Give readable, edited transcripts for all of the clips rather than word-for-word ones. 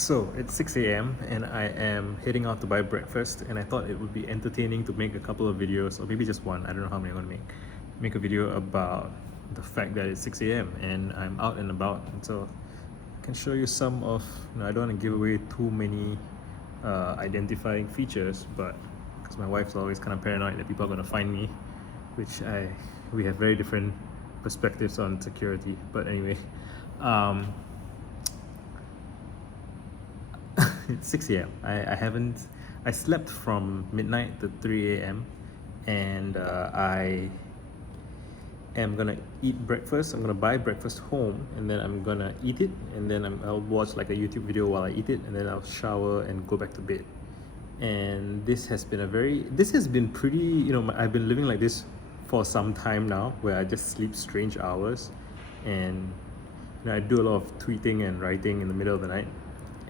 So it's 6 a.m. and I am heading out to buy breakfast, and I thought it would be entertaining to make a couple of videos, or maybe just one, I don't know how many I'm gonna make. Make a video about the fact that it's 6 a.m. and I'm out and about, and so I can show you some of, I don't want to give away too many identifying features, but because my wife's always kind of paranoid that people are gonna find me, which we have very different perspectives on security. But anyway, um, it's 6 a.m. I slept from midnight to 3 a.m. and I am gonna eat breakfast. I'm gonna buy breakfast home, and then I'm gonna eat it, and then I'll watch like a YouTube video while I eat it, and then I'll shower and go back to bed. And this has been pretty, I've been living like this for some time now, where I just sleep strange hours, and I do a lot of tweeting and writing in the middle of the night,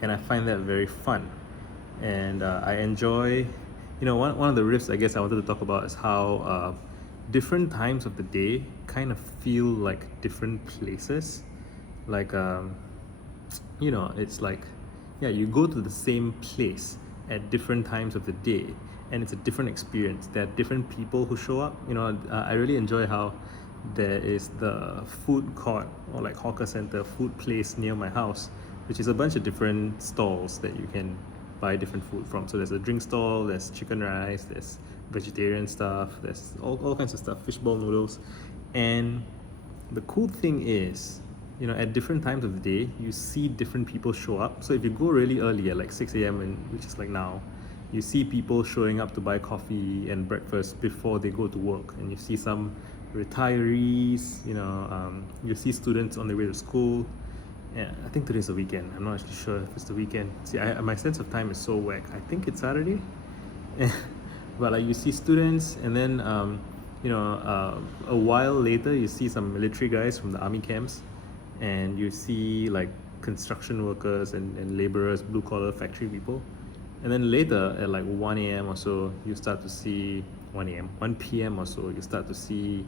and I find that very fun. And I enjoy, one of the riffs I guess I wanted to talk about is how different times of the day kind of feel like different places. Like, it's like, yeah, you go to the same place at different times of the day, and it's a different experience. There are different people who show up. I really enjoy how there is the food court, or like hawker center food place near my house, which is a bunch of different stalls that you can buy different food from. So there's a drink stall, there's chicken rice, there's vegetarian stuff, there's all kinds of stuff, fishbowl noodles. And the cool thing is, at different times of the day, you see different people show up. So if you go really early at like 6 a.m., which is like now, you see people showing up to buy coffee and breakfast before they go to work. And you see some retirees, you see students on their way to school. Yeah, I think today's the weekend. I'm not actually sure if it's the weekend. See, my sense of time is so whack. I think it's Saturday. But like you see students, and then a while later you see some military guys from the army camps, and you see like construction workers and laborers, blue collar factory people. And then later at like 1 a.m. or so, you start to see 1 p.m. or so, you start to see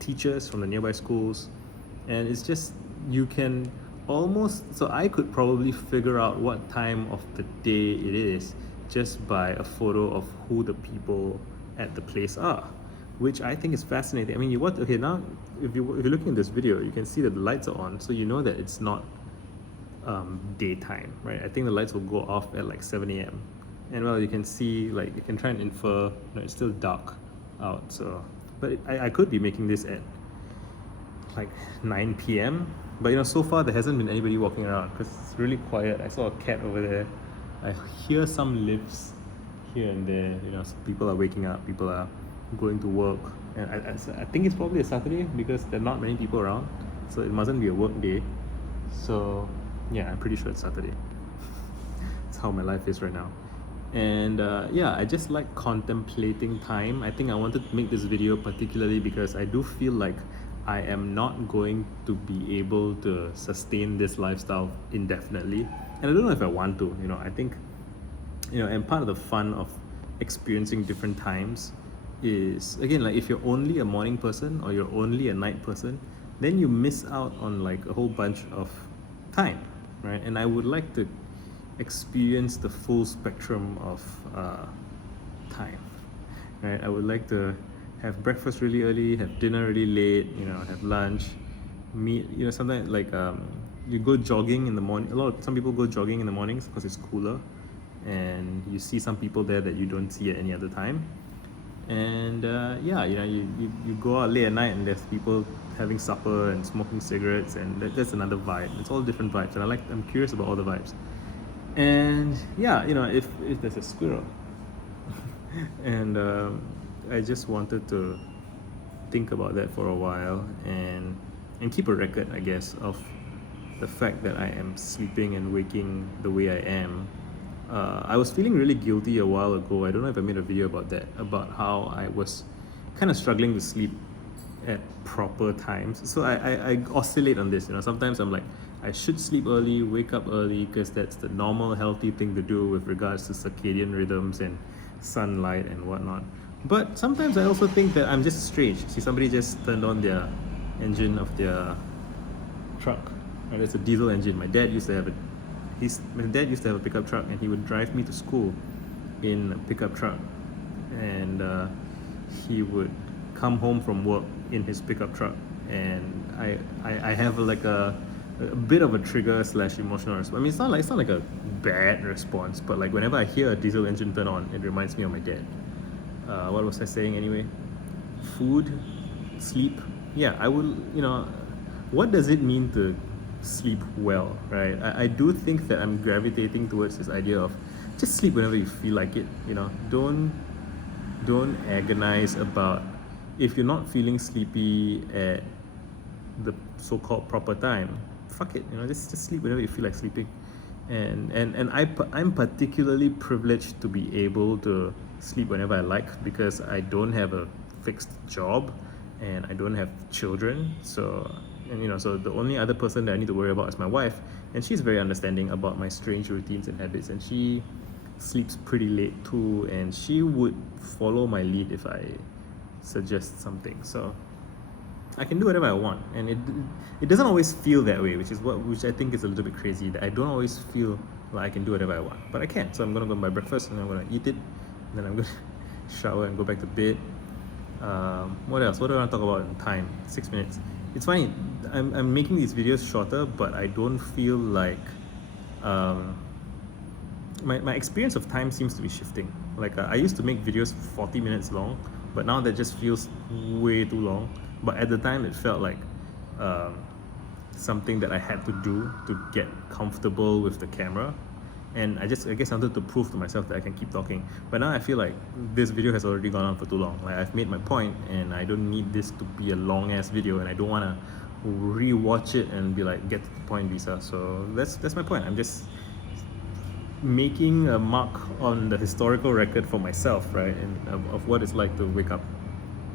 teachers from the nearby schools. And it's just, you can almost, so I could probably figure out what time of the day it is just by a photo of who the people at the place are, which I think is fascinating. I mean, okay, now if you're looking at this video, you can see that the lights are on, so you know that it's not daytime, right? I think the lights will go off at like 7 a.m. And well, you can see, like, you can try and infer, it's still dark out, so, but I could be making this at like 9 p.m. But so far there hasn't been anybody walking around because it's really quiet. I saw a cat over there. I hear some lifts here and there. People are waking up, people are going to work, and I think it's probably a Saturday because there are not many people around, so it mustn't be a work day. So yeah, I'm pretty sure it's Saturday. That's how my life is right now. And yeah, I just like contemplating time. I think I wanted to make this video particularly because I do feel like I am not going to be able to sustain this lifestyle indefinitely. And I don't know if I want to, I think, and part of the fun of experiencing different times is, again, like if you're only a morning person or you're only a night person, then you miss out on like a whole bunch of time, right? And I would like to experience the full spectrum of time, right? I would like to have breakfast really early, have dinner really late, have lunch, meet, sometimes like you go jogging in the morning. Some people go jogging in the mornings because it's cooler, and you see some people there that you don't see at any other time. And yeah, you go out late at night and there's people having supper and smoking cigarettes, and that's another vibe. It's all different vibes, and I'm curious about all the vibes. And yeah, if there's a squirrel, and I just wanted to think about that for a while and keep a record, I guess, of the fact that I am sleeping and waking the way I am. I was feeling really guilty a while ago. I don't know if I made a video about that, about how I was kind of struggling to sleep at proper times. So I oscillate on this. Sometimes I'm like, I should sleep early, wake up early, because that's the normal healthy thing to do with regards to circadian rhythms and sunlight and whatnot. But sometimes I also think that I'm just strange. See, somebody just turned on their engine of their truck. Right, it's a diesel engine. My dad used to have a my dad used to have a pickup truck, and he would drive me to school in a pickup truck, and he would come home from work in his pickup truck, and I have like a bit of a trigger slash emotional response. I mean, it's not like a bad response, but like whenever I hear a diesel engine turn on, it reminds me of my dad. What was I saying anyway? Food, sleep. Yeah, I will. What does it mean to sleep well, right? I do think that I'm gravitating towards this idea of just sleep whenever you feel like it. Don't agonize about if you're not feeling sleepy at the so-called proper time. Fuck it, just sleep whenever you feel like sleeping. I'm particularly privileged to be able to sleep whenever I like, because I don't have a fixed job and I don't have children. So the only other person that I need to worry about is my wife, and she's very understanding about my strange routines and habits, and she sleeps pretty late too, and she would follow my lead if I suggest something. So I can do whatever I want, and it doesn't always feel that way, which I think is a little bit crazy. That I don't always feel like I can do whatever I want, but I can. So I'm gonna go buy breakfast, and I'm gonna eat it, and then I'm gonna shower and go back to bed. What else? What do I want to talk about in time? 6 minutes. It's funny. I'm making these videos shorter, but I don't feel like my experience of time seems to be shifting. Like I used to make videos 40 minutes long, but now that just feels way too long. But at the time, it felt like something that I had to do to get comfortable with the camera, and I guess I wanted to prove to myself that I can keep talking. But now I feel like this video has already gone on for too long. Like I've made my point, and I don't need this to be a long ass video, and I don't want to re-watch it and be like, get to the point, Lisa. So that's my point. I'm just making a mark on the historical record for myself, right? And of what it's like to wake up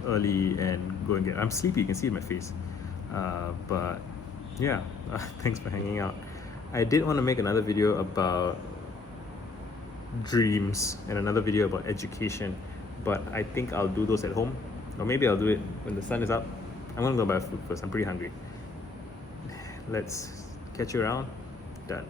early and go and I'm sleepy, you can see it in my face. But yeah, thanks for hanging out. I did want to make another video about dreams and another video about education, but I think I'll do those at home, or maybe I'll do it when the sun is up. I'm gonna go buy food first, I'm pretty hungry. Let's catch you around. Done.